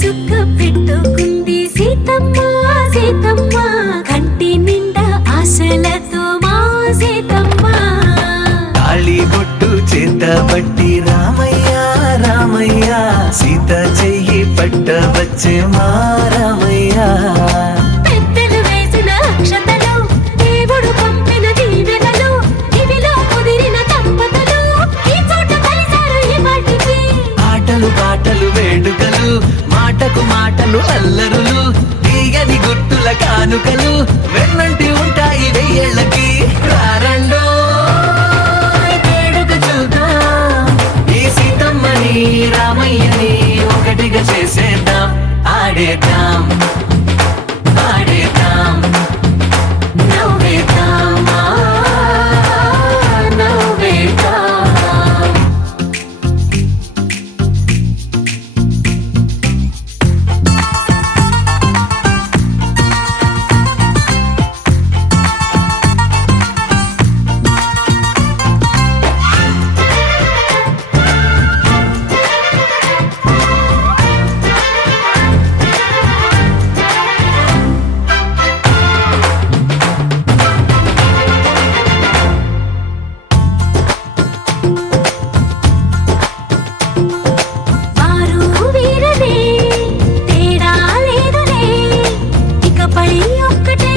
చుక్క పెట్టుకుంది సీతమ్మ సీతమ్మ కంటి నిండా ఆశలతో మా సీతమ్మ తాళి బొట్టు చేతబట్టి రామయ్య రామయ్య సీత చెయ్యి పట్టవచ్చే మా రామయ్య పెద్దలు వేసిన అక్షతలు దేవుడు పంపిన దీవెనలు ఇవిలో కుదిరిన దంపతులు ఈ చోట కలిసారు ఈ వాటికి ఆటలు పాటలు వేడుకలు మాటకు మాటలు అల్లరులు తీయని గుట్టుల కానుకలు వెన్నంటి ఉంటాయి వెయ్యేళ్ళకి రారండో వేడుక చూద్దాం ఈ సీతమ్మని రామయ్యని ఒకటిగా చేసేద్దాం ఆడేద్దాం ఆడేద్దాం నవ్వేద్దాం నవ్వేద్దాం వారు వీరనే తేడా లేదులే ఇకపై ఒక్కటే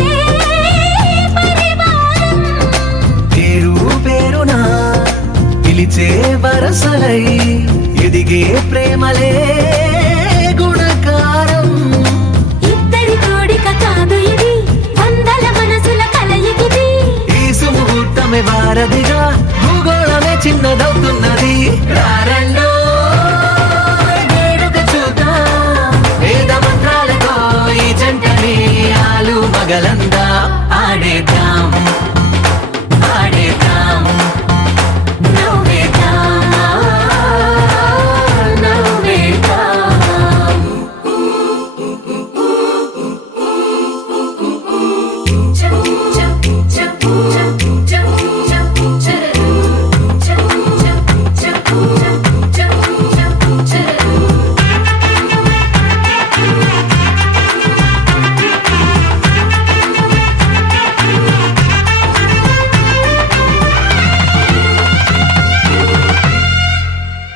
పరివారం పేరు పేరునా పిలిచే వరసలై ఎదిగే ప్రేమలే గుణకారం ఇద్దరి కోడిక కాదు ఇది వందల మనసుల కలయికిది ఈ సుముహూర్తమే వారధిగా భూగోళమే చిన్నదవుతున్నది రారండో వేడుక చూద్దాం వేద మంత్రాలతో ఈ జంటని ఆలు మగలందా ఆడేద్దాం ఆడేద్దాం నవ్వేద్దాం నవ్వేద్దాం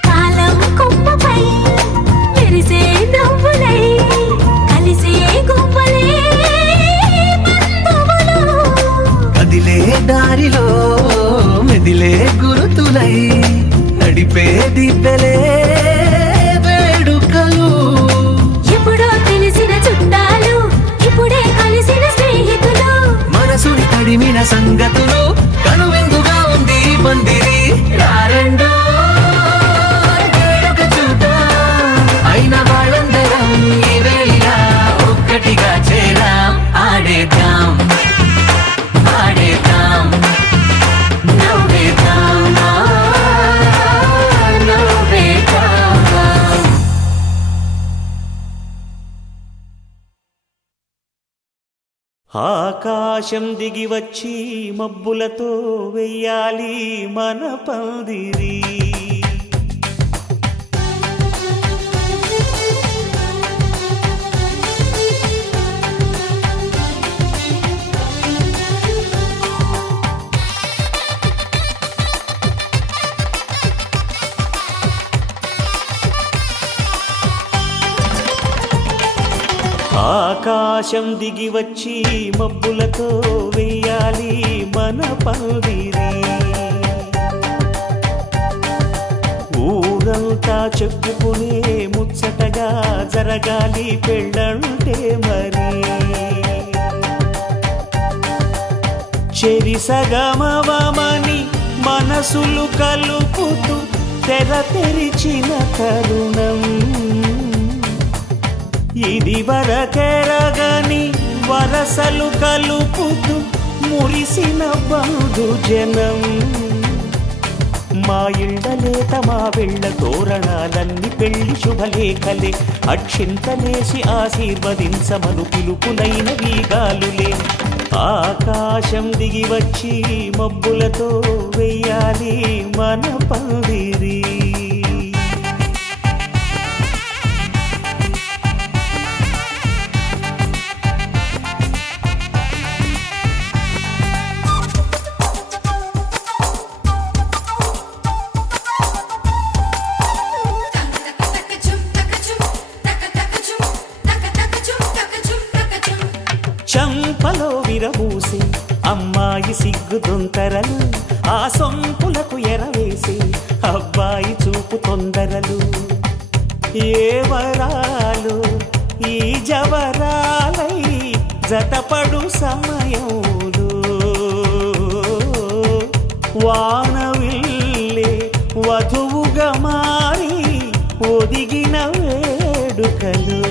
కాలం కొమ్మపై మెరిసే నవ్వులై కలిసే గువ్వలే బంధువులు కదిలే దారిలో మెదిలే గురుతులై నడిపే దిబ్బెలే వేడుకలు ఎప్పుడో తెలిసిన చుట్టాలు ఇప్పుడే కలిసిన స్నేహితులు మనసుని తడిమిన సంగతులు కనువిందుగా ఉంది ఈ పందిరి రారండో వేడుక చూద్దాం అయిన వాళ్ళందరం ఈ వేళ ఒక్కటిగా చేరాం ఆడేద్దాం ఆడేద్దాం నవ్వేద్దాం నవ్వేద్దాం ఆకాశం దిగి వచ్చి మబ్బులతో వెయ్యాలి మన పందిరి ఆకాశం దిగి వచ్చి మబ్బులతో వెయ్యాలి మన పందిరి ఊరంతా చెప్పుకునే ముచ్చటగా జరగాలి పెళ్ళంటే మరి చెరిసగమవమని మనసులు కలుపుతూ తెర తెరిచిన తరుణం ఇది వరకెరగని వరసలు కలుపుతూ మురిసిన బంధుజనం మా ఇళ్ళలేత మా వెళ్ళ తోరణాలన్నీ పెళ్లి శుభలేఖలే అక్షింతలేసి ఆశీర్వదించమను పిలుపులైన వీగాలులే ఆకాశం దిగి వచ్చి మబ్బులతో వెయ్యాలి మన పందిరి సిగ్గు దొంతరలు, ఆ సొంపులకు ఎరవేసి అబ్బాయి చూపు తొందరలు. ఏ వరాలు ఈ జవరాలై జతపడు సమయంలో, వానవిల్లే వధువుగా మారి ఒదిగిన వేడుకలు.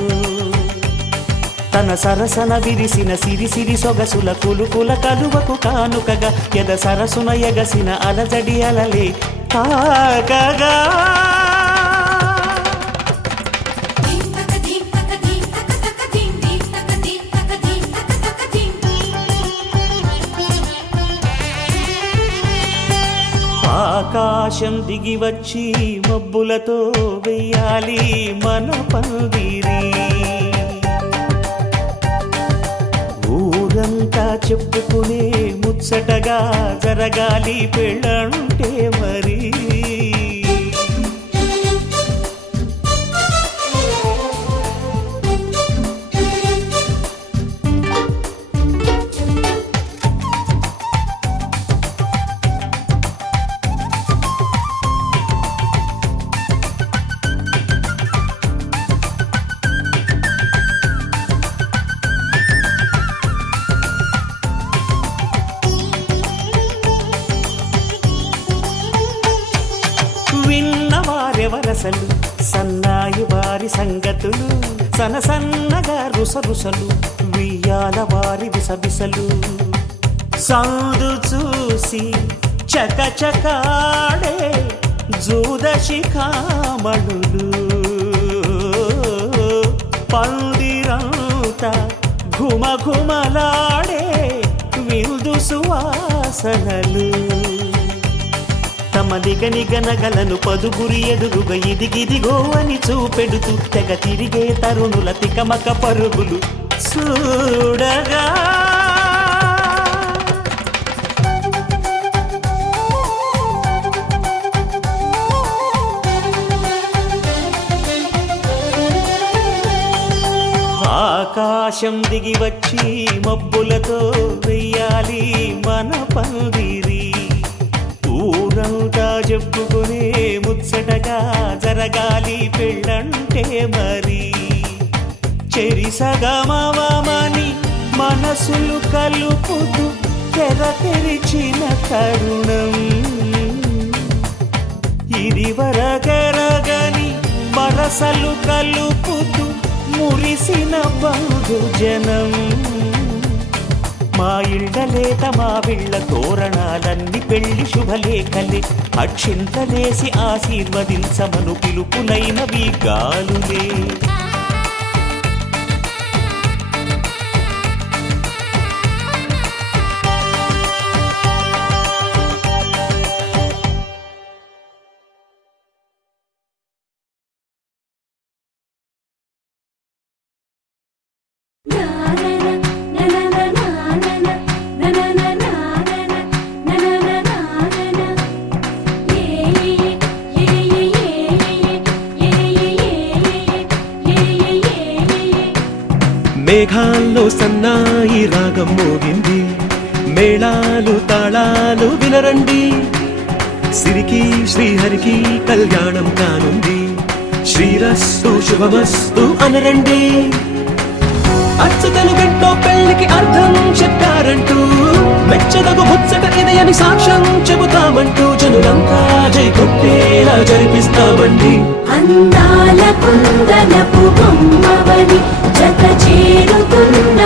తన సరసన విరిసిన సిరిసిరి సొగసుల కులుకుల కలువకు కానుకగా ఎద సరసున ఎగసిన అలజడి అలలే తాకగా. ఆకాశం దిగి వచ్చి మబ్బులతో వెయ్యాలి మన పందిరి. ఊరంతా చెప్పుకునే ముచ్చటగా జరగాలి పెళ్ళంటే మరి. విన్నవారెవరసలు సన్నాయి వారి సంగతులు, సనసన్నగా రుసరుసలు వియ్యాల వారి విసబిసలు. సందు చూసి చకచకాడే జూదశిఖామణులు, పందిరంతా ఘుమఘుమలాడే విందు సువాసనలు. తమ నిగనగలను పదుగురి ఎదురుగా ఇదిగిదిగో అని చూపెడుతూ తెగ తిరిగే తరుణుల తికమక పరుగులు చూడగా. ఆకాశం దిగి వచ్చి మబ్బులతో వెయ్యాలి మన పందిరి. ఊరంతా చెప్పుకునే ముచ్చటగా జరగాలి పెళ్ళంటే మరి. చెరిసగమవమని మనసులు కలుపుతూ తెర తెరిచిన తరుణం, ఇది వరకెరగని వరసలు కలుపుతూ మురిసిన బంధుజనం. మా ఇళ్ళలేత మా విళ్ళ తోరణాలన్నీ పెళ్లి శుభలేఖలే, అక్షింతలేసి ఆశీర్వదించమను పిలుపులైనవి గాలులే. మేఘాల్లో సన్నాయి రాగం మోగింది, మేళాలు తాళాలు వినరండి. సిరికి శ్రీహరికి కళ్యాణం కానుంది, శ్రీరస్తు శుభమస్తు అనరండి. అచ్చతలు గంటో పెళ్లికి అర్థం చెప్పారంటూ, మెచ్చదగు ముచ్చట ఇది అని సాక్ష్యం చెబుతామంటూ జనులంతా జై కొట్టేలా జరిపిస్తామండి. అందాల కుందనపు బొమ్మవని జత చేరుతున్న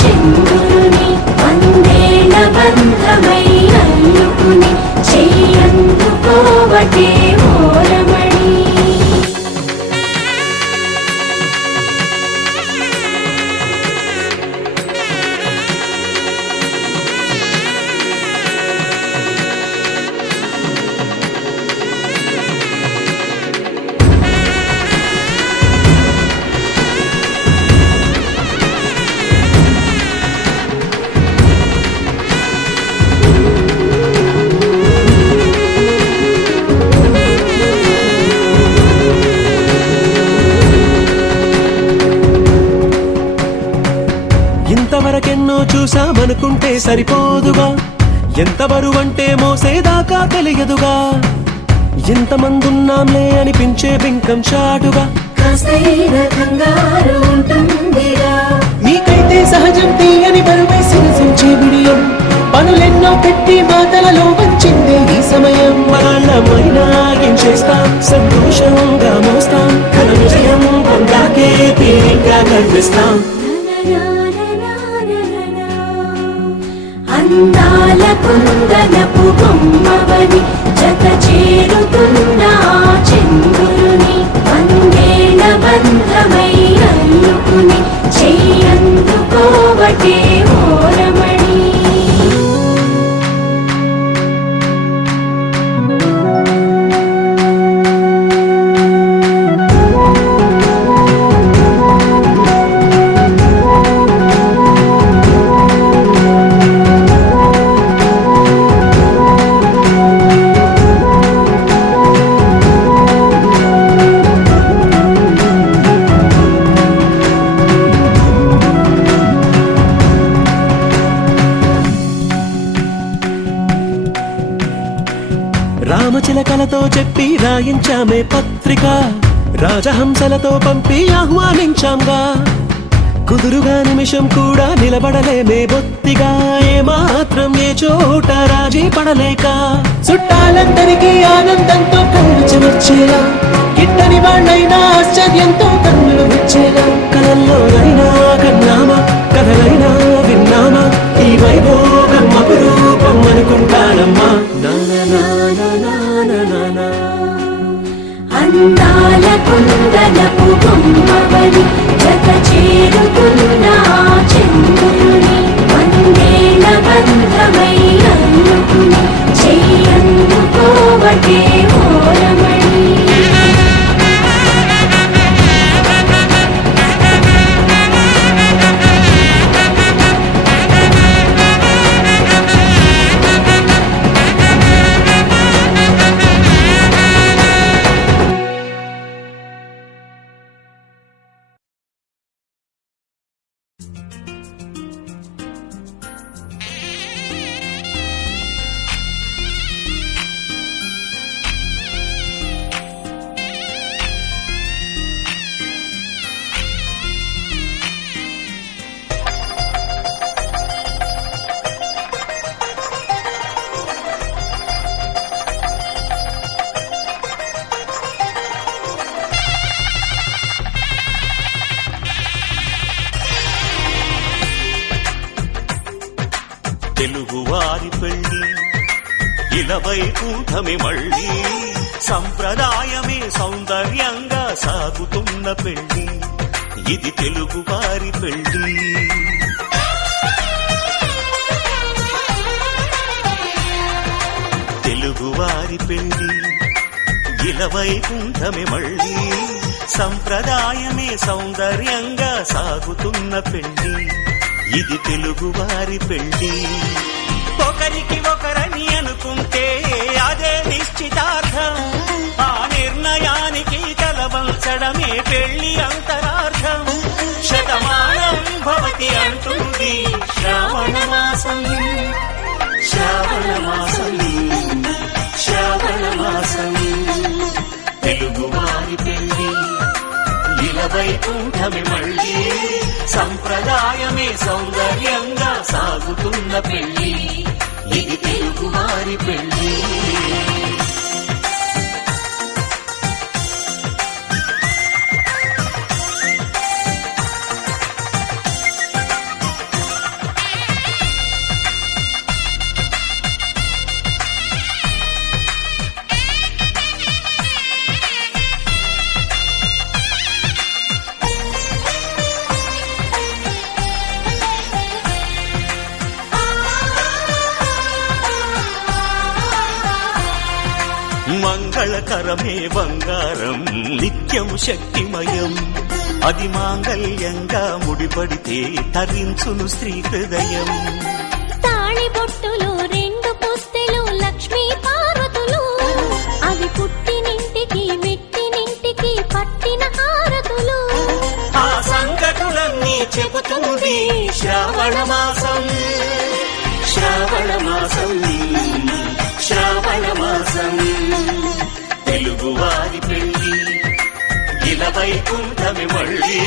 చంద్రుని, వందేళ్ల బంధమై అల్లుకుని చెయ్యందుకోవటే ఓరమణి. ఇంతవరకెన్నో చూసామనుకుంటే సరిపోదుగా, ఎంత బరువంటే మోసేదాకా తెలియదుగా, ఎంతమందున్నాంలే అనిపించే బింకం చాటుగా. కాస్తైన కంగారు ఉంటుందిరా, నీకైతే సహజం తీయని బరువై సిరసించే బిడియం, పనులెన్నో పెట్టి మాటలలో వంచిందే ఈ సమయం. వాళ్ళమైనా ఏం చేస్తాం, సంతోషంగా మోస్తాం, ఘన విజయం పొందాకే తీరిగ్గా కనిపిస్తాం. అందాల కుందనపు బొమ్మవని జత చేరుతున్న ఆ చంద్రుని, వందేళ్ల బంధమై అల్లుకుని చెయ్యందుకోవటే ఓరమణి. రామచిలకలతో చెప్పి రాయించామే పత్రిక, రాజహంసలతో పంపి ఆహ్వానించాంగా. కుదురుగా నిమిషం కూడా నిలబడలేమే బొత్తిగా, ఏమాత్రం ఏ చోట రాజీ పడలేక. చుట్టాలందరికీ ఆనందంతో కళ్ళు చెమర్చేలా, గిట్టని వాళ్ళైనా ఆశ్చర్యంతో కన్నులు విచ్చేలా. కలల్లోనైనా కన్నామా, కథలైనా విన్నామా, ఈ వైభోగం అపురూపం అనుకుంటానమ్మా. అందాల కుందనపు బొమ్మవని జత చేరుతున్న ఆ చంద్రుని, వందేళ్ల బంధమై అల్లుకుని చెయ్యందుకోవటే ఓరమణి. తెలుగువారి పెళ్ళి ఇలవై కూటమి మళ్ళీ, సంప్రదాయమే సౌందర్యంగా సాగుతున్న పెళ్ళి, ఇది తెలుగువారి పెళ్ళి. తెలుగువారి పెళ్ళి ఇలవై కూటమి మళ్ళీ, సంప్రదాయమే సౌందర్యంగా సాగుతున్న పెళ్ళి, ఇది తెలుగువారి పెళ్ళి. ఒకరికి ఒకరని అనుకుంటే అదే నిశ్చితార్థం, ఆ నిర్ణయానికి తలవంచడమే పెళ్లి అంతరార్థం. శతమానం భవతి అంటుంది శ్రావణ మాసం, శ్రావణ మాసం, శ్రావణ మాసం. తెలుగువారి పెళ్ళి ఇలవై కూటమి మళ్ళీ, సంప్రదాయమే సౌందర్యంగా సాగుతున్న పెళ్లి, ఇది తెలుగువారి పెళ్లి. మంగళకరమే బంగారం, నిత్యం శక్తిమయం, అది మాంగళ్యంగా ముడిపడితే తరించును స్త్రీ హృదయం. తాళిబొట్టులు రెండు పుస్తెలు లక్ష్మీ పార్వతులు, అవి పుట్టినింటికి మెట్టినింటికి పట్టిన హారతులు. ఆ సంగతులన్నీ చెబుతుంది శ్రావణ మాసం, శ్రావణ మాసం శ్రావణ మాసం తెలుగువారి పెళ్లి ఇలా వైకుంఠమి మళ్ళీ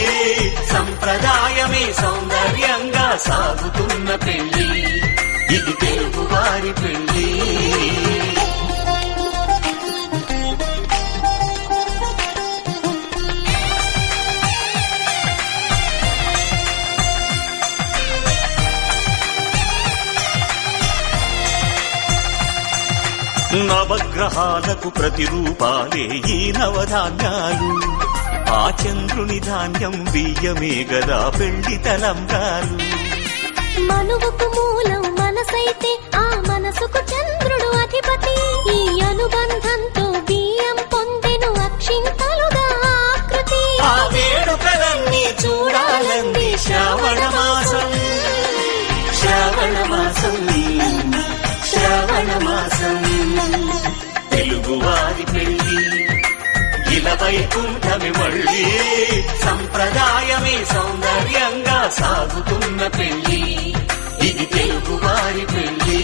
సంప్రదాయమే సౌందర్యంగా సాగుతున్న పెళ్లి ఇది తెలుగువారి పెళ్లి నవగ్రహాలకు ప్రతిరూపాలే ఈ నవధాన్యాలు ఆ చంద్రుని ధాన్యం బియ్యమే గదా పెళ్లి తలంబ్రాలు మనువుకు మూలం మనసైతే ఆ మనసుకు చంద్రుడు అధిపతి ఈ అనుబంధంతో బియ్యం పొందెను అక్షింతలుగా ఆకృతి ఆ వేడుకలన్నీ చూడాలంది శ్రావణ మాసం శ్రావణ మాసం శ్రావణ మాసం తెలుగువారి పెళ్లి ఇలా వైకుంఠమి మళ్ళీ సంప్రదాయమే సౌందర్యంగా సాగుతున్న పెళ్లి ఇది తెలుగువారి పెళ్లి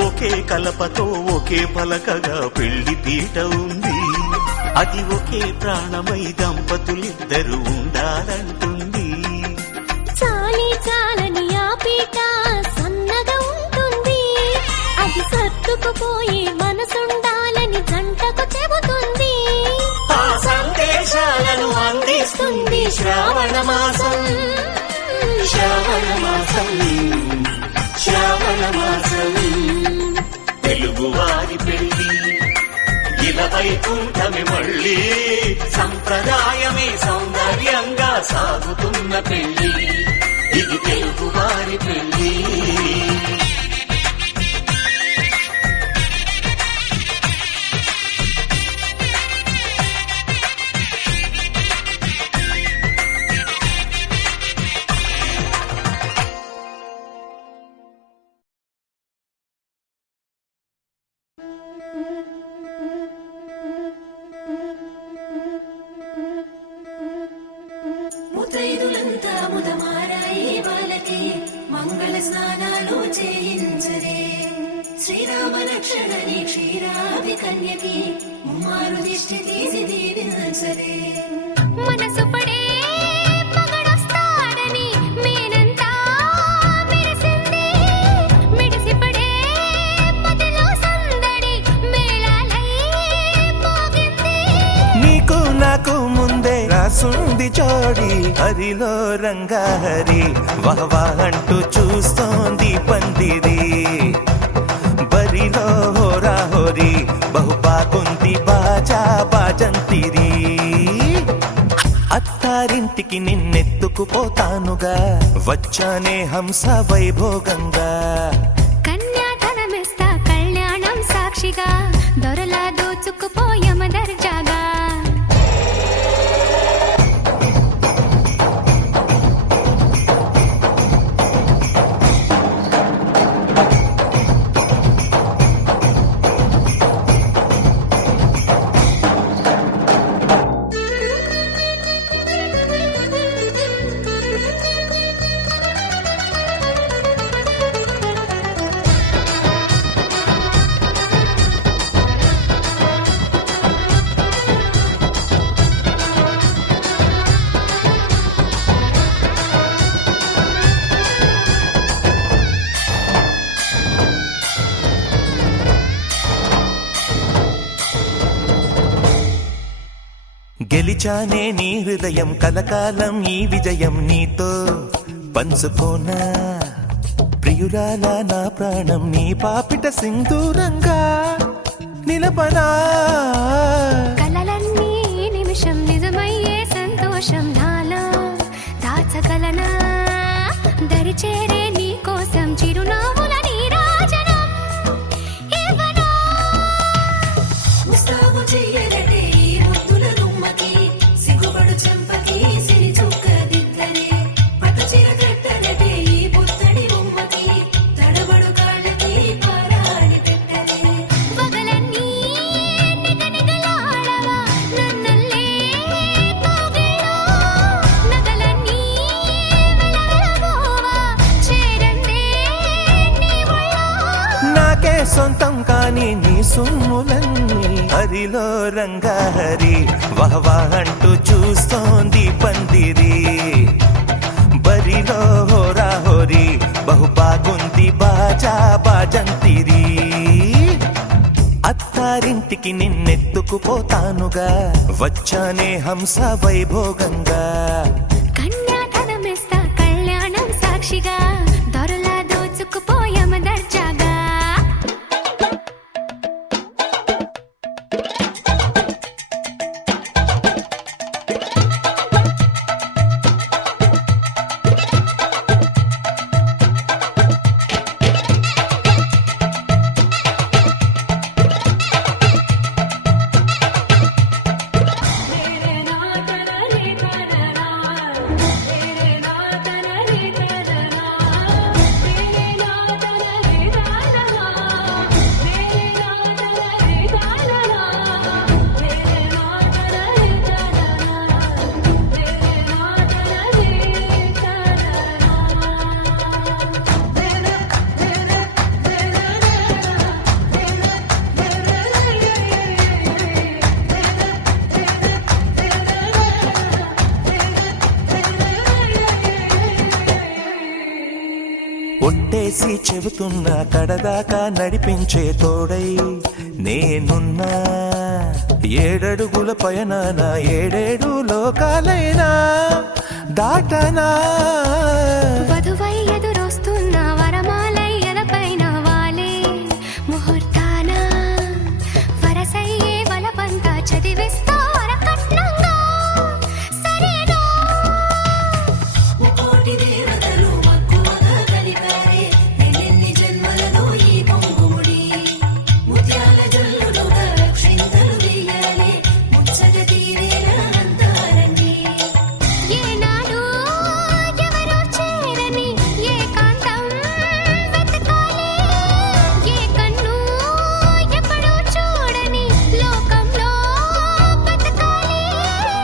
ఒకే కలపతో ఒకే పలకగా పెళ్లి పీట ఉంది అది ఒకే ప్రాణమై దంపతులిద్దరు ఉండాలంటుంది చాలి చాలని ఆ పీట సన్నగా ఉంటుంది అది సర్దుకుపోయే మనసుండాలని జంటకు చెబుతుంది ఆ సందేశాలను అందిస్తుంది శ్రావణ మాసం శ్రావణ మాసం శ్రావణ మాసం తెలుగువారి పెళ్లి ఇలా వైకుంఠమి మళ్ళీ సంప్రదాయమే సౌందర్యంగా సాగుతున్న పెళ్లి ఇది తెలుగువారి పెళ్లి ముత్తైదులంతా ముదమారాయి వాళ్ళకి మంగళ స్నానాలు చేయించరే శ్రీరామ రక్షణని క్షీరాది కన్యకి ముమ్మారు దిష్టి తీసి దీవించరే మనసు పడే మగడొస్తాడని మేనంతా మెరిసింది మిడిసిపడే పదిలో సందడి మేళాలై మోగింది నీకు నాకు ముందే రాసుంది జోడి హరిలో రంగాహరి వహవా అంటూ చూస్తోంది పందిరి బరిలో హోరా హోరి బహు బాగుంది బాజా బాజంతిరి అత్తారింటికి నిన్నెత్తుకుపోతానుగా వచ్చానే హంస వైభోగంగా కన్యాధనమిస్తా కళ్యాణం సాక్షిగా దొరలా దోచుకుపోయమ దర్జాగా గెలిచానే నీ హృదయం కలకాలం ఈ విజయం నీతో పంచుకోనా ప్రియురాల నా ప్రాణం నీ పాపిట సింధూరంగా నిలపనా కలలన్నీ నిమిషం నిజమయ్యే సంతోషం నాలో దాచగలనా దరిచేరే నీ కోసం చిరునవ్వుల నీరాజనం ఇవ్వనా సొంతం కాని నీ సొమ్ములన్నీ హరిలో రంగా హరి వహవా అంటూ చూస్తోంది పందిరి బరిలో హోరా హోరి బహు బాగుంది బాజా బాజంతిరి అత్తారింటికి నిన్నెత్తుకుపోతానుగా వచ్చానే హంస వైభోగంగా కన్యాధనమిస్తా కళ్యాణం సాక్షిగా దొరలా దోచుకుపోయామ దర్జాగా ఒట్టేసి చెబుతున్నా కడదాకా నడిపించే తోడై నేనున్నా 7 అడుగుల పైన 7 లోకాలైనా దాటనా వధువై ఎదురొస్తున్న వరమాలై ఎదపైన వాలే ముహూర్తాన వరసయ్యే వలపంతా చదివిస్తా వరకట్నంగా సరేనా కోటి దేవతలు మక్కువగా కలిపారే ఎన్నెన్ని జన్మలలో ఈ పొంగుముడి ముత్యాల జల్లులుగా క్షింతలు వేయాలి ముచ్చట తీరేలా అంతారండి ఏనాడు ఎవరో చేరని ఏకాంతం వెతకాలి ఏ కన్ను ఎప్పుడూ చూడని లోకంలో బతకాలి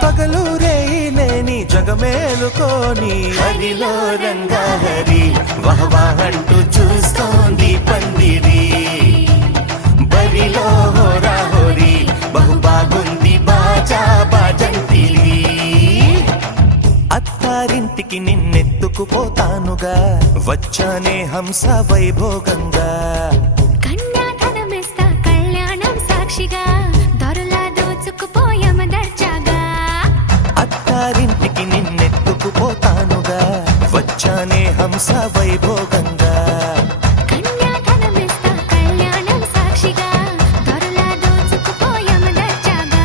పగలు రేయిలేని జగమేలుకోని హరిలో రంగా హరి వహవా అంటూ చూస్తోంది పందిరి బరిలో హోరా హోరి బహు బాగుంది బాజా బాజంతిరి అత్తారింటికి నిన్నెత్తుకుపోతానుగా వచ్చానే హంస వైభోగంగా కన్యాధనమిస్తా కళ్యాణం సాక్షిగా దొరలా దోచుకుపోయామ దర్జాగా అత్తారింటికి నిన్నెత్తుకుపోతానుగా వచ్చానే హంస వైభోగంగా కన్యాధనమిస్తా కళ్యాణం సాక్షిగా దొరలా దోచుకుపోయామ దర్జాగా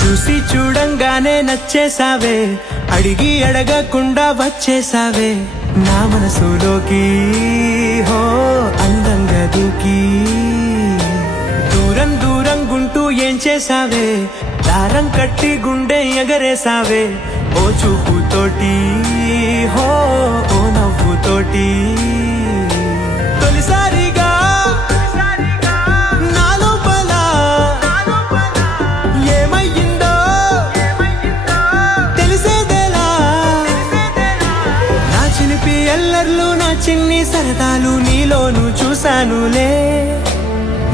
చూసి చూడంగానే నచ్చేసావే అడిగి అడగకుండా వచ్చేసావే నా మనసులోకి హో అందంగా దూకి దూరం దూరం గుంటూ ఏం చేసావే దారం కట్టి గుండె ఎగరేసావే ఓ చూపుతోటి హో ఓ నవ్వుతోటి తొలిసారిగా నా లోపల ఏమయ్యిందో తెలిసేదేలా నా చిలిపి ఎల్లర్లు నా చిన్ని సరదాలు నీలోను చూశానులే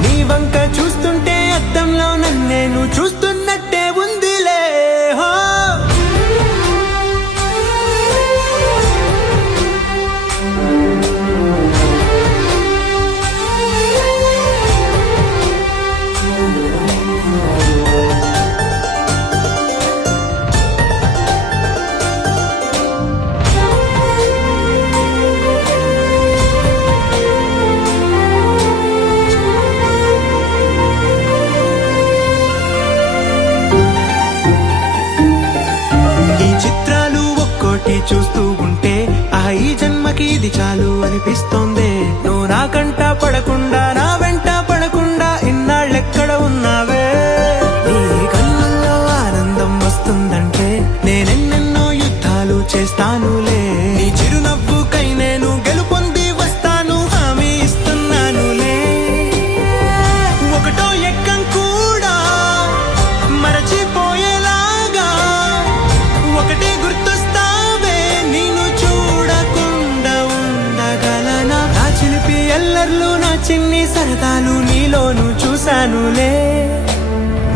నీ వంక చూస్తుంటే అద్దంలో నన్నేను చూస్తున్నట్టే ఉందిలే హో చూస్తూ ఉంటే ఈ జన్మకి ఇది చాలు అనిపిస్తోంది. నువ్వు నా కంట పడకుండా నా వెంట పడకుండా ఇన్నాళ్ళెక్కడ ఉన్నావే. నీ కళ్ళల్లో ఆనందం వస్తుందంటే నేనెన్నెన్నో యుద్ధాలు చేస్తానులే. నీ చిరునవ్వుకై నేను గెలుపొంది వస్తాను హామీ ఇస్తున్నానులే. ఒకటో ఎక్కం కూడా మరచిపోయేలాగా ఒకటే గుర్తొస్తావే. నిన్ను చూడకుండా ఉండగలనా. నా చిలిపి ఎల్లర్లు నా చిన్ని సరదాలు నీలోను చూశానులే.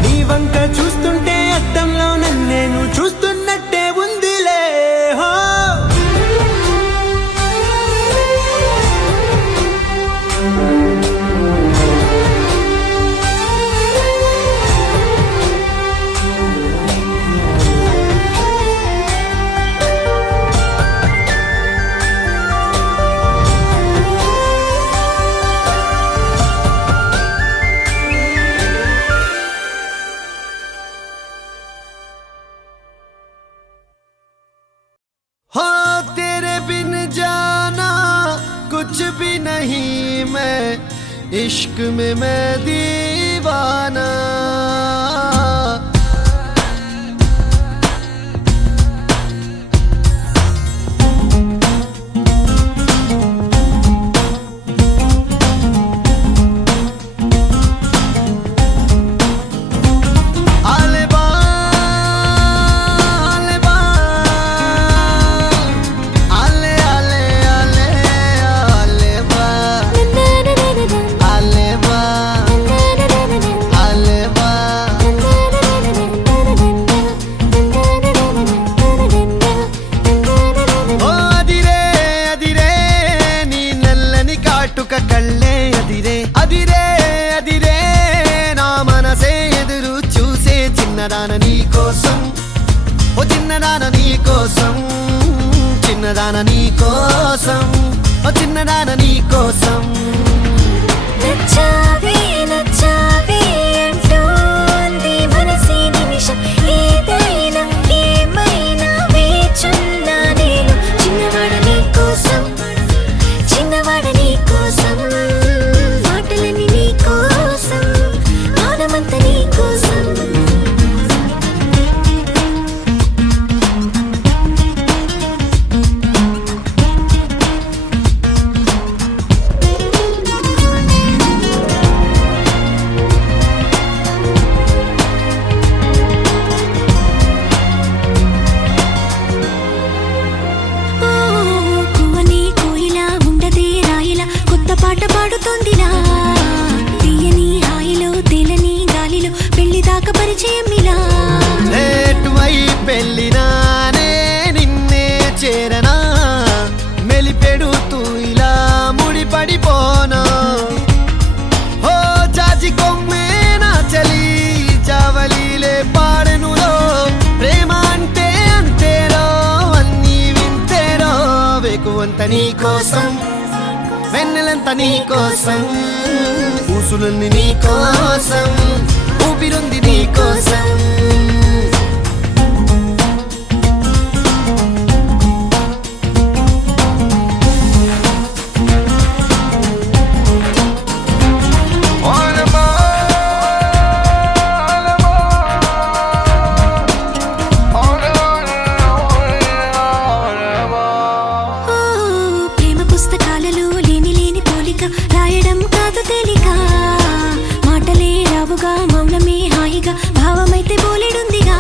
నీ వంక చూస్తుంటే అద్దంలో నన్నేను చూస్తున్నట్టే ఉందిలే. హో तेरे बिन जाना कुछ भी नहीं मैं इश्क में मैं दीवाना. కళ్ళే అదిరే అదిరే అదిరే నా మనసే ఎదురు చూసే చిన్నదాన నీ కోసం. ఓ చిన్నదాన నీ కోసం, చిన్నదాన నీ కోసం, ఓ చిన్నదాన నీ కోసం. నచ్చావే నచ్చావే అంటోంది మనసే నిమిషం. ఏదైనా ఏమైనా వేచున్నా నేను. చిన్నవాడ నీ కోసం, చిన్నవాడ నీ కోసం, మాటలని నీ కోసం, మౌనమంత నీ కోసం. పాట పాడుతోందిలా తీయని హాయిలో తేలని గాలిలో పెళ్లి దాకా పరిచయం ఇలా. లేటువై పెళ్ళినానే నిన్నే చేరనా మెలిపెడుతూ ఇలా ముడిపడిపోనా. ఓ జాజి కొమ్మే నా చలి జావలిలే పాడెనులో. ప్రేమ అంటే అంతేరో అన్నీ వింతేరో. వేకువంత నీ కోసం, వెన్నెలంత నీ కోసం, ఊసులుంది నీ కోసం, ఊపిరుంది నీ కోసం. ప్రేమ పుస్తకాలలో లేని లేని పోలిక రాయడం కాదు తేలిక. మాటలే రావుగా మౌనమే హాయిగా భావమైతే బోలెడుందిగా.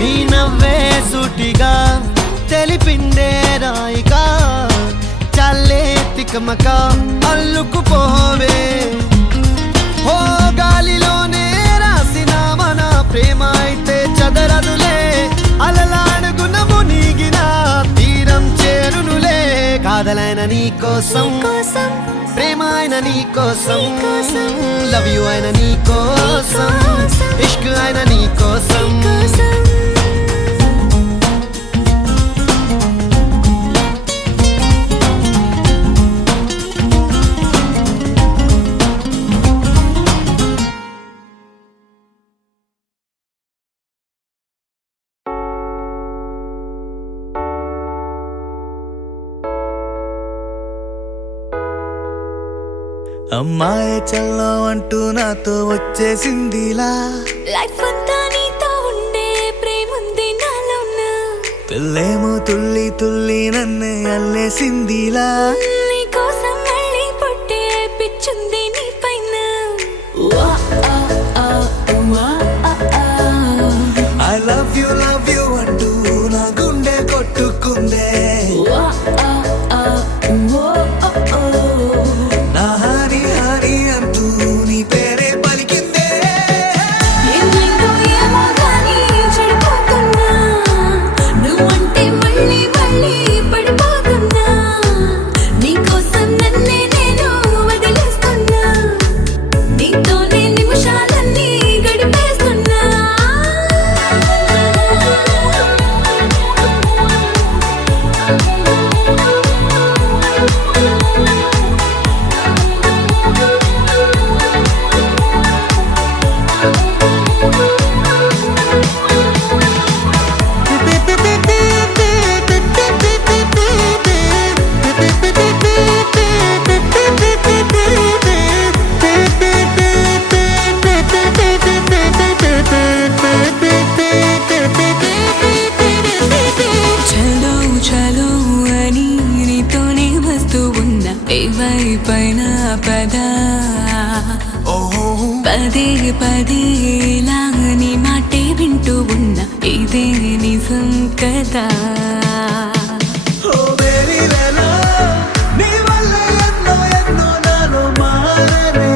నీ నవ్వే సూటిగా తెలిపిందే రాయిగా. చల్లే తికమక అల్లుకుపోవే. ఓ గాలిలోనే రాసిన మన ప్రేమ అయితే చదరదులే. అలలాడుగున మునిగిన తీరం చేరునులే. కాదలైన నీ కోసం, ప్రేమ అయిన నీ కోసం, లవ్ యు అయిన నీ కోసం, ఇష్క్ అయిన నీ కోసం. అమ్మాయి చల్లో అంటూ నాతో వచ్చేసిందిలా లైఫ్ అంతా నీతో ఉండే ప్రేముంది నాలోన పిల్లేమో తుల్లి తుల్లి నన్నే అల్లేసిందిలా నీ కోసం మళ్ళీ పుట్టే పిచ్చుంది నీ పైన ఐ లవ్ యూ అంటూ నా గుండె కొట్టుకుందే నా హరి హరి అంటూ నీ పేరే పలికిందే ఏమైందో ఏమో గానీ చెడిపోతున్నా నువ్వంటే మళ్ళీ మళ్ళీ పడిపోతున్నా నీకోసం నన్నే నేను వదిలేస్తున్నా నీతోనే నిమిషాలన్నీ గడిపేస్తున్నా చలో చలో అని నీతోనే వస్తూ ఉన్నా ఏవైపైన పదా పదే పదే ఇలా నీ మాటే వింటూ ఉన్నా ఇదే నిజం కదా ఓ బేబీ లేలా నీ వల్ల ఎన్నో ఎన్నో నాలో మారనే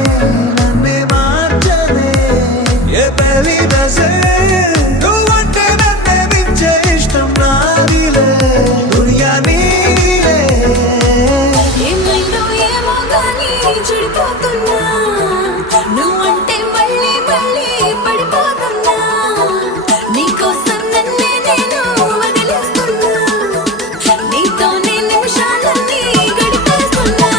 నన్నే మార్చనే ఏ బేబీ బసే నువ్వంటే నన్నే మించే ఇష్టం నాదిలే దునియా నీలే ఏమైందో ఏమో గానీ చెడిపోతున్నా నువ్వంటే మళ్ళీ మళ్ళీ పడిపోతున్నా నీకోసం నన్నే నేను వదిలేస్తున్నా నీతోనే నిమిషాలన్నీ గడిపేస్తున్నా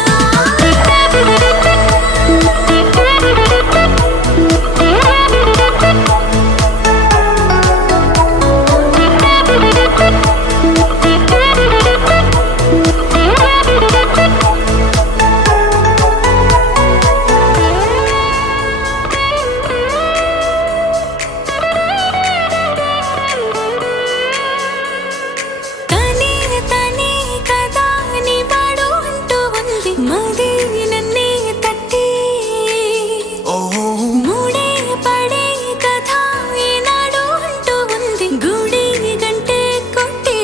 తనే తనే కదా నీ వాడు అంటూ ఉంది మది నన్నే తట్టి మూడే పడే కథ ఈనాడు అంటూ ఉంది గుడి గంటే కొట్టి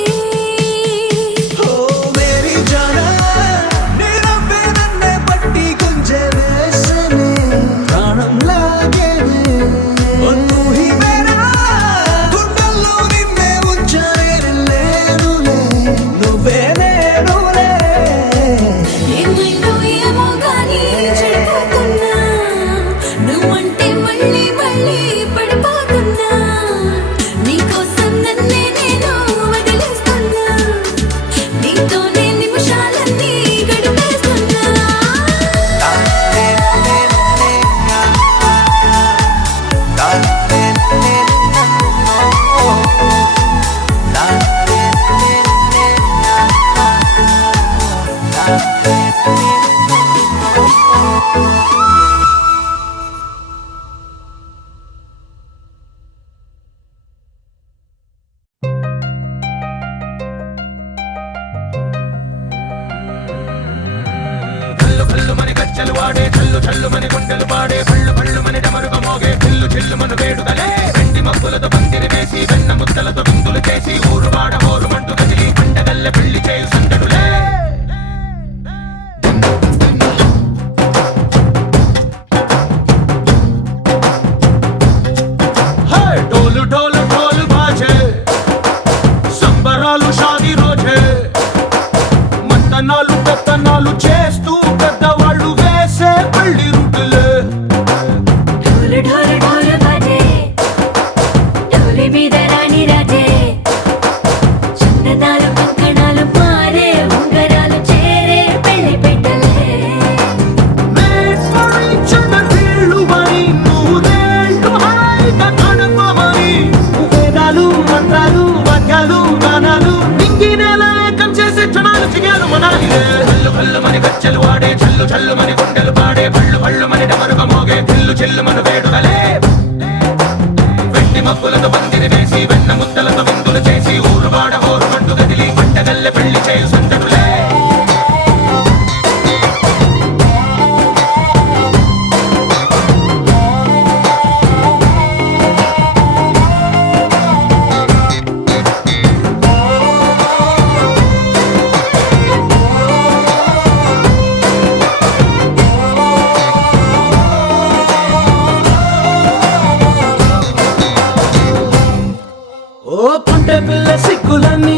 ఓ మేరీ జానా నీ నవ్వే నన్నే పట్టి గుంజే వేసనే ప్రాణం లాగేనే ఓ తూ హీ మేరా గుండెల్లో నిన్నే ఉంచానే లేనులే నువ్వే నేనులే ఏమైందో ఏమో గానీ చెడిపోతున్నా నువ్వంటే మళ్ళీ మళ్ళీ పడిపోతున్నా నీకోసం నన్నే నేను వదిలేస్తున్నా నీతోనే నిమిషాలన్నీ గడిపేస్తున్నా ढोल ढोल ढोल बाजे సంబరాలు షాదీ రోజే మంతనాలు పెత్తనాలు చేస్తూ పెద్దవాళ్ళు వేసే పెళ్లి రుటులే దిల్లు చెల్లుమను వేడుకలే వెండి మబ్బులతో పందిరి వేసి వెన్న ముద్దలతో విందులు చేసి ఊరువాడ హోరుమంటూ గదిలి పంటగల్లె పెళ్లి చేయు సందడులే ఓ పుంటె పిల్ల సిక్కులన్నీ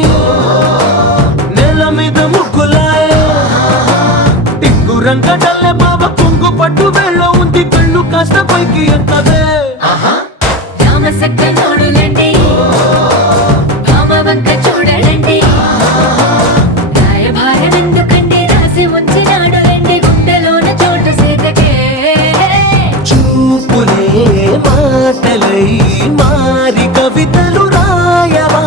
నేల మీద ముగ్గులాయే టింగు రంగటల్లే బాబ కొంగు పట్టు వేళ్ళ ఉంది కళ్ళు కాస్త పైకి ఎక్కదే రామసక్క నోడులండి భామ వంక చూడడండి రాయభారం ఎందుకండి రాసి ఉంచినాడు రండి గుండెలోన చోటు సేతకే చూపులే మాటలై మారి కవితలు రాయవా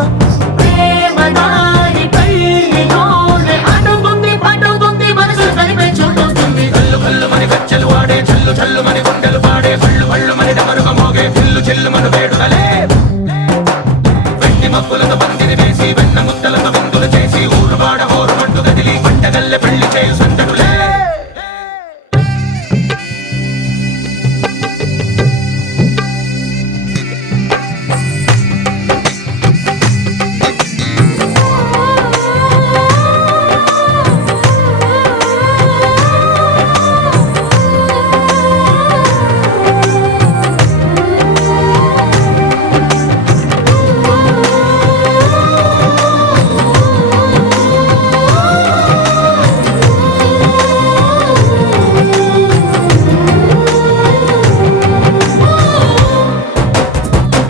ప్రేమదారి పల్లిలోనే అడుగుంది పడుతుంది మనసు కలిపే చూడుతుంది కల్లు కల్లు మని గజ్జలు వాడే చల్లు చల్లు మని గుండెలు పాడే పళ్ళు పళ్ళు మని డమరుగ మోగే దిల్లు చెల్లుమను వేడుకలే వెండి మబ్బులతో పందిరి వేసి వెన్న ముద్దలతో విందులు చేసి ఊరువాడ హోరుమంటూ గదిలి పంటగల్లె పెళ్లి చేయు సందడులే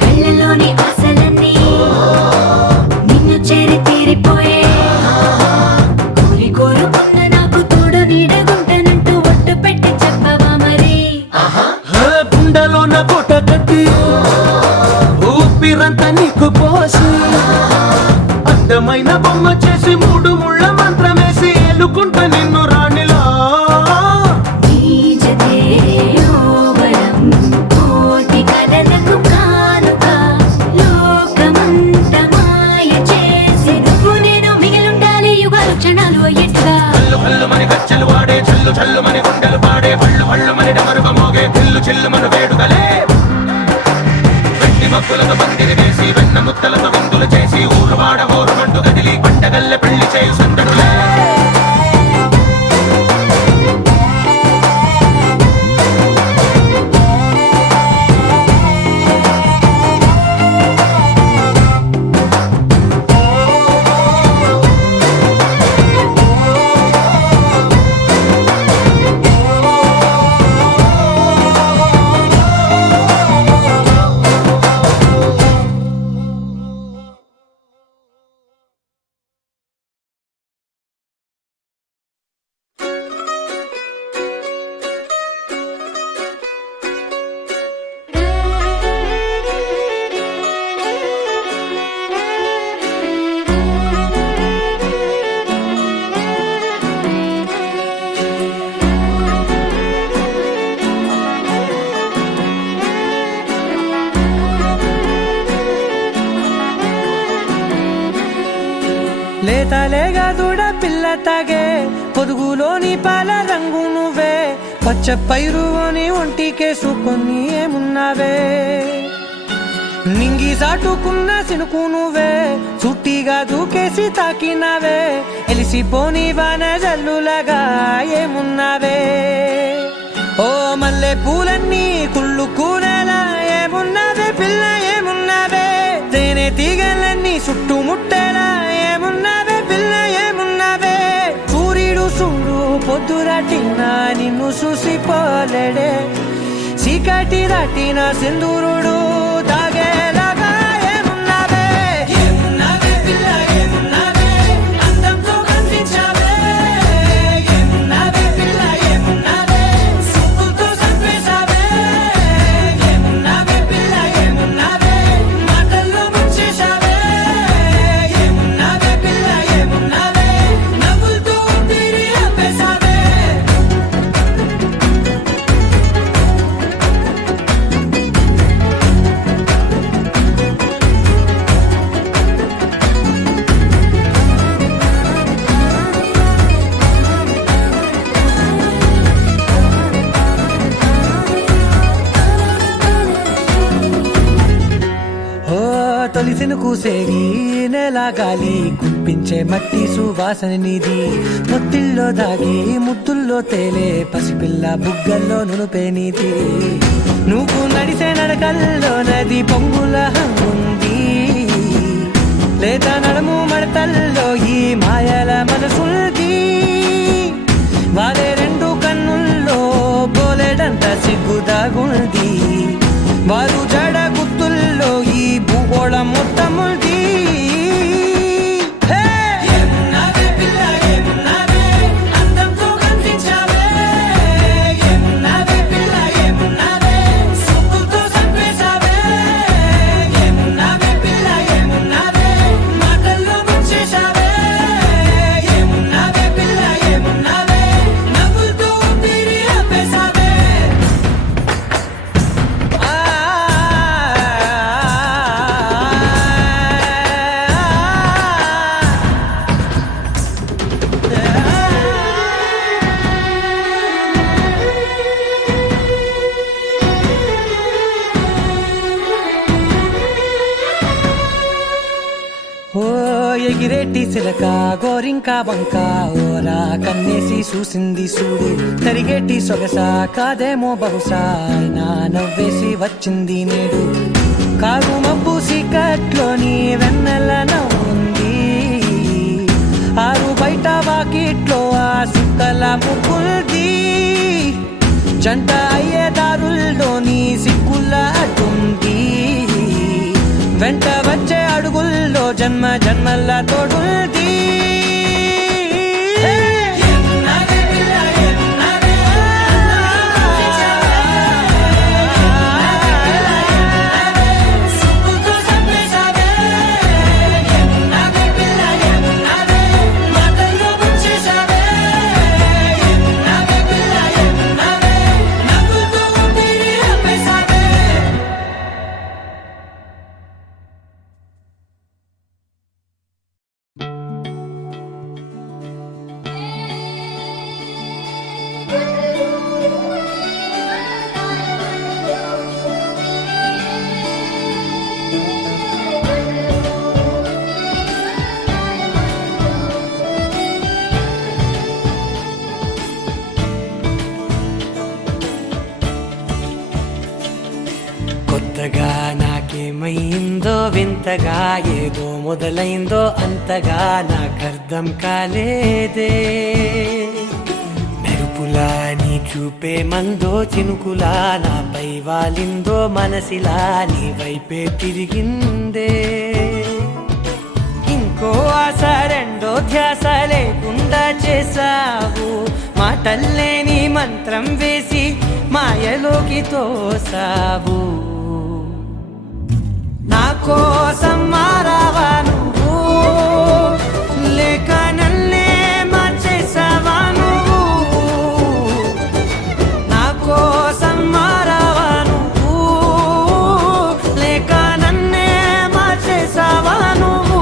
కళ్ళలోని ఆశలన్నీ నిన్ను చేరి తీరిపోయే కోరి కోరుకున్న నాకు తోడు నీడగుంటనంటూ ఒట్టు పెట్టి చెప్పవా మరి గుండెలో నా కోట కట్టి ఊపిరంతా నీకు పోసి అందమైన బొమ్మ చేసి మూడు ముళ్ళ మంత్రమేసి ఎలుకుంటా నిన్ను రాణిలా నీజతే యోవరం కోటి కలలకు కానుక లోకమంత మాయ చేసి నువ్వు నేను మిగిలుండాలి యుగాలు క్షణాలు ఎట్లా కల్లు కల్లు మని గజ్జలు వాడే చల్లు చల్లు మని గుండెలు పాడే పళ్ళు పళ్ళు మని డమరుగ మోగే దిల్లు చెల్లుమను వేడుకలే వెండి మబ్బులతో పందిరి వేసి వెన్న ముద్దలతో విందులు చేసి ఊరువాడ హోరుమంటూ గదిలి పంటగల్లె పెళ్లి చేయు సందడులే లేతలేగా దూడ పిల్ల తాగే పొదుగులోని పాల రంగు నువ్వే పచ్చ పైరుని ఒంటికేసుకొని ఏమున్నావే నింగి సాటుకున్న సినుకు నువ్వే చుట్టిగా దూకేసి తాకినావే ఎలిసిపోని వాన జల్లులగా ఏమున్నావే ఓ మల్లె పూలన్నీ కుళ్ళు కూనేలా ఏమున్నావే పిల్ల ఏమున్నావే తేనె తీగలన్నీ చుట్టుముట్టేలా ఏమున్నావే పిల్ల ఏమున్నావే సూర్యుడు చూడు పొద్దురాటిన నిన్ను చూసిపోలేడే చీకటి దాటిన సింధూరుడు తాగేలాగా ఏమున్నావే ఏమున్నావే పిల్ల ఏమున్నావే అందంతో కనిపించావే ఏమున్నావే పిల్ల ఏమున్నావే సుక్కుతో చంపేశావే ఏమున్నావే పిల్ల ఏమున్నావే మాటల్లో ముంచేశావే ఏమున్నావే పిల్ల ఏమున్నావే నవ్వులతో ఊపిరి ఆపేశావే తొలిసిను కూసేరి నేల గాలి కుప్పించే మట్టి సువాసన నీది ముత్తిల్లో దాగి ముద్దుల్లో తేలే పసిపిల్ల బుగ్గల్లో నునుపే నీది నువ్వు నడిసే నడకల్లో నది పొంగుల హంగుంది లేదా నడుము మడతల్లో ఈ మాయల మనసుల్ది వాలే రెండు కన్నుల్లో బోలెడంత సిగ్గుదాగుంది వారు జడ గుత్తుల్లో ఈ భూగోళం మొత్తముంది ఎగిరేటి సిలక గోరింక వంక ఓరా కన్నేసి చూసింది చూడు తరిగేటి సొగస కాదేమో బహుశా అయినా నవ్వేసి వచ్చింది నేడు కారు మబ్బు సీకట్లోని వెన్నెల నవ్వుంది ఆరు బయట వాకిట్లో ఆ సుక్కల ముగ్గుల్ది జంట అయ్యే దారుల్లోని సిగ్గుల అడ్డుంది వెంట వచ్చే అడుగుల్లో జన్మ జన్మల్ల తోడుల్ది కొత్తగా నాకేమైందో వింతగా ఏదో మొదలైందో అంతగా నాకర్థం కాలేదే మెరుపులా నీ చూపే మందో చినుకులా నాపై వాలిందో మనసిలా నీ వైపే తిరిగిందే ఇంకో ఆశ రెండో ధ్యాస లేకుండా చేసావు మాటల్లేని మంత్రం వేసి మాయలోకి తోసావు నా కోసం మారావా నువ్వు లేక నన్నే మార్చేసావా నువ్వు నా కోసం మారావా నువ్వు లేక నన్నే మార్చేసావా నువ్వు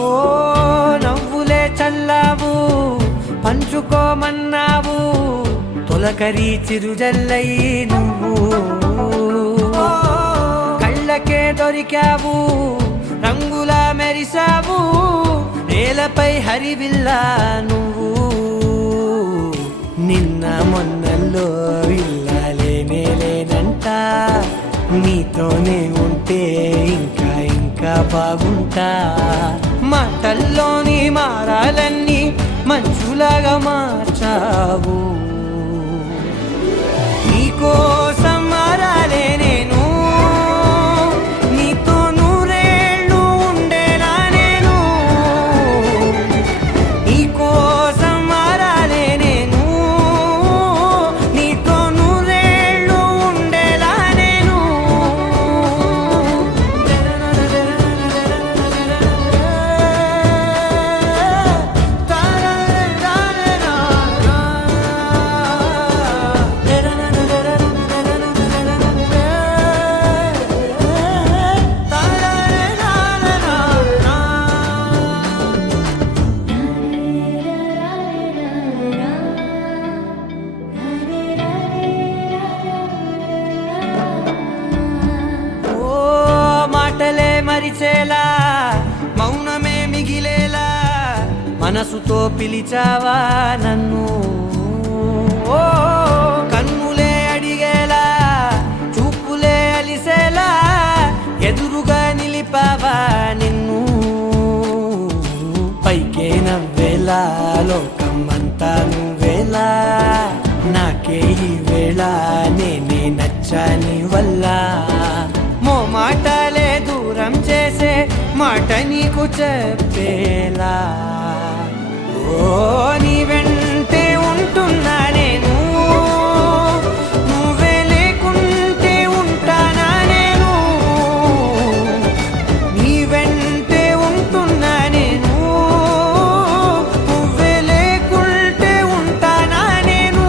ఓ నవ్వులే చల్లావు పంచుకోమన్నావు తొలకరి చిరుజల్లై నువ్వు కళ్ళకే దొరికావు రంగులా మెరిసావు నేలపై హరివిల్లా నువ్వు నిన్న మొన్నల్లో ఇల్లాలేనే లేనంట నీతోనే ఉంటే ఇంకా ఇంకా బాగుంటా మాటల్లోని మారాలన్నీ మంచులాగా మార్చావు నీకోసం మారాలే నేను నీతో నూరేళ్ళు ఉండేనా నేను నీకోసం మారాలే నేను నీతో నూరేళ్ళు ఉండేలా నేను తడిచేలా మౌనమే మిగిలేలా మనసుతో పిలిచావా నన్ను ఓ కన్నులే అడిగేలా చూపులే అలిసేలా ఎదురుగా నిలిపావా నిన్ను పైకే నవ్వేలా లోకం అంతా నువ్వేలా నాకే ఈ వేళ నేనే నచ్చని వల్ల మాటలే దూరం చేసే మాట నీకు చెప్పేలా ఓ నీ వెంటే ఉంటున్నా నేను నువ్వే లేకుంటే ఉంటానా నేను నీ వెంటే ఉంటున్నా నేను నువ్వే లేకుంటే ఉంటానా నేను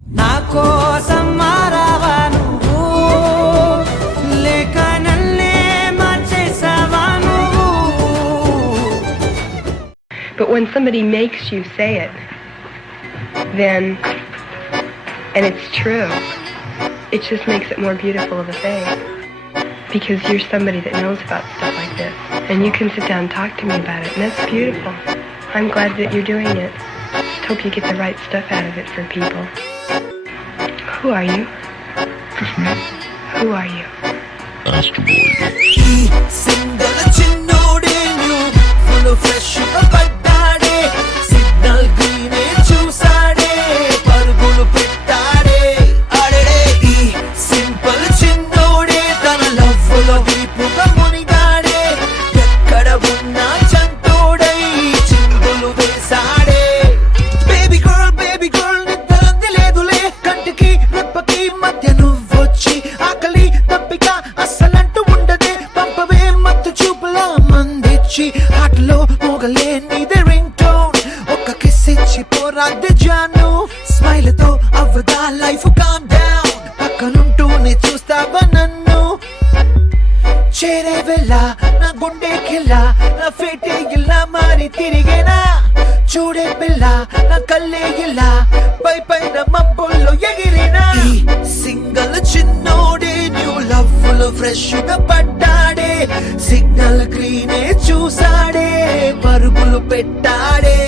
నా కోసం మారావా నువ్వు లేక నన్నే మార్చేసావా నువ్వు But when somebody makes you say it, then, and it's true, it just makes it more beautiful of a thing. Because you're somebody that knows about stuff like this. And you can sit down and talk to me about it, and that's beautiful. I'm glad that you're doing it. Just hope you get the right stuff out of it for people. Who are you? It's me, Who are you? Astro Boy. ఈ single చిన్నోడే full fresh పడ్డాడే signal గ్రీనే చూసాడే పరుగులు పెట్టాడే అడడే ఈ simple చిన్నోడే తన love లో వీపుగా మునిగాడే ఎక్కడ ఉన్నా చంటోడై చిందులు వేసాడే baby girl నిద్రంది లేదులే కంటికి రెప్పకి మధ్య నువ్వొచ్చి ఆకలి తప్పిక అస్సలంటూ ఉండదే పంపవే మత్తు చూపులా మందిచ్చి ఆటలో మోగలే నీదే రింగ్ టోన్ ఒక్క కిస్ ఇచ్చి పోరాదే జాను స్మైల్ తో అవ్వదా లైఫ్ కామ్ డౌన్ పక్కనుంటూనే చూస్తావా నన్ను చేరే వెళ్ళ నా గుండె కిల్ల నా ఫేటే ఇలా మారి తిరిగేనా చూడే పిల్ల నా కళ్ళే ఇలా పై పైన మబ్బుల్లో ఎగిరినా ఈ సింగల్ చిన్నోడే న్యూ లవ్ లో ఫ్రెష్ గా పడ్డాడే సిగ్నల్ గ్రీనే చూసాడే పరుగులు పెట్టాడే